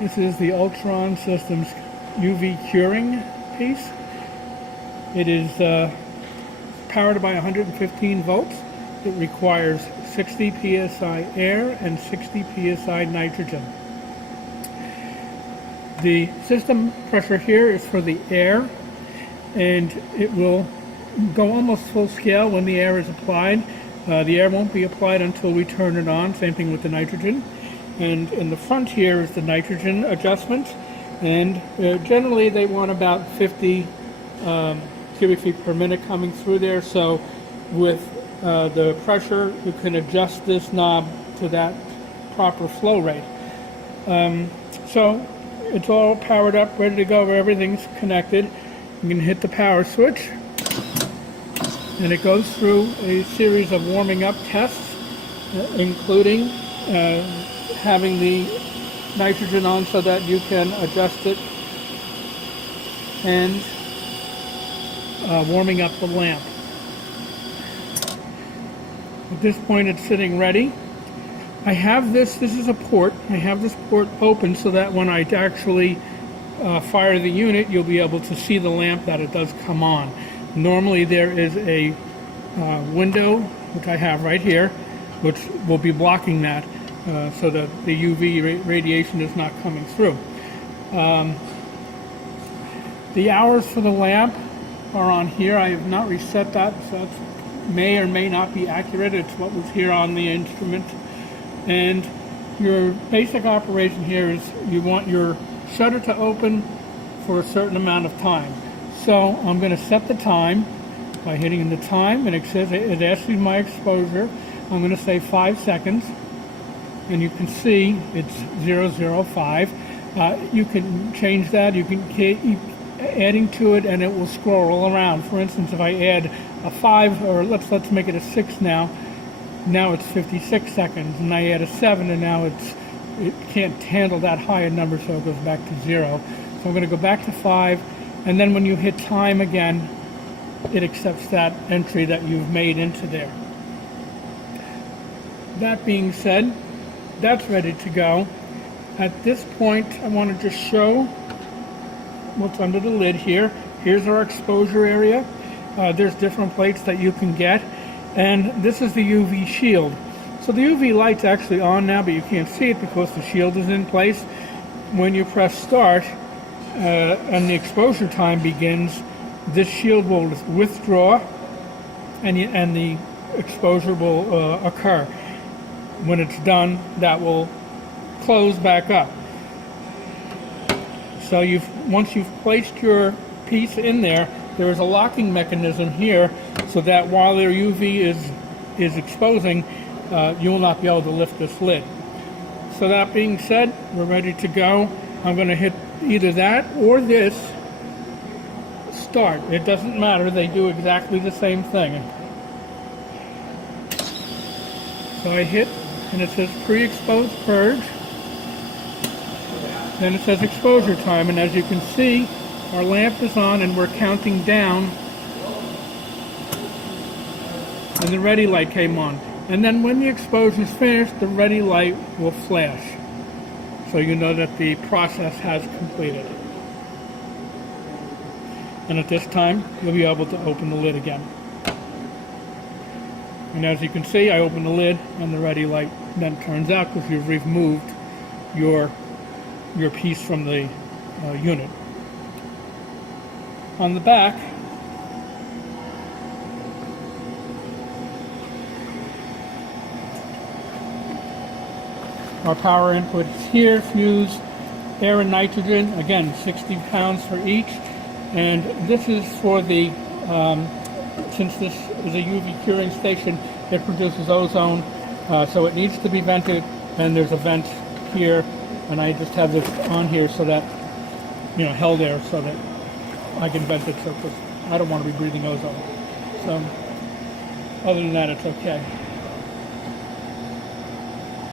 This is the Ultron Systems UV curing piece. It is powered by 115 volts. It requires 60 psi air and 60 psi nitrogen. The system pressure here is for the air, and it will go almost full scale when the air is applied. The air won't be applied until we turn it on, same thing with the nitrogen. And in the front here is the nitrogen adjustment, and generally they want about 50 cubic feet per minute coming through there, so with the pressure you can adjust this knob to that proper flow rate. So it's all powered up, ready to go, where everything's connected. You can hit the power switch, and it goes through a series of warming up tests, including having the nitrogen on so that you can adjust it, and warming up the lamp. At this point it's sitting ready. I have this is a port. I have this port open so that when I actually fire the unit, you'll be able to see the lamp that it does come on. Normally there is a window, which I have right here, which will be blocking that so that the UV radiation is not coming through. The hours for the lamp are on here. I have not reset that, so it may or may not be accurate. It's what was here on the instrument. And your basic operation here is you want your shutter to open for a certain amount of time. So I'm going to set the time by hitting the time, and it says it asks me my exposure. I'm going to say 5 seconds, and you can see it's 005. You can change that. You can keep adding to it, and it will scroll around. For instance, if I add a 5, or let's make it a 6 now. Now it's 56 seconds, and I add a 7, and now it can't handle that high a number, so it goes back to 0. So I'm going to go back to 5, and then when you hit time again, it accepts that entry that you've made into there. That being said, that's ready to go. At this point, I want to just show what's under the lid here. Here's our exposure area. There's different plates that you can get, and this is the UV shield. So the UV light's actually on now, but you can't see it because the shield is in place. When you press start and the exposure time begins, this shield will withdraw, and the exposure will occur. When it's done, that will close back up. So once you've placed your piece in there, there is a locking mechanism here so that while their UV is exposing, you will not be able to lift this lid. So that being said, we're ready to go. I'm going to hit either that or this start. It doesn't matter, they do exactly the same thing. So I hit, and it says pre-exposed purge. Then it says exposure time, and as you can see, our lamp is on and we're counting down, and the ready light came on. And then when the exposure is finished, the ready light will flash, so you know that the process has completed. And at this time, you'll be able to open the lid again. And as you can see, I open the lid and the ready light then turns out because you've removed your piece from the unit. On the back, our power input is here, fuse, air and nitrogen, again 60 pounds for each. And this is for the, since this is a UV curing station, it produces ozone, so it needs to be vented, and there's a vent here, and I just have this on here so that, held there so that I can vent it, so I don't want to be breathing ozone. So other than that, it's okay.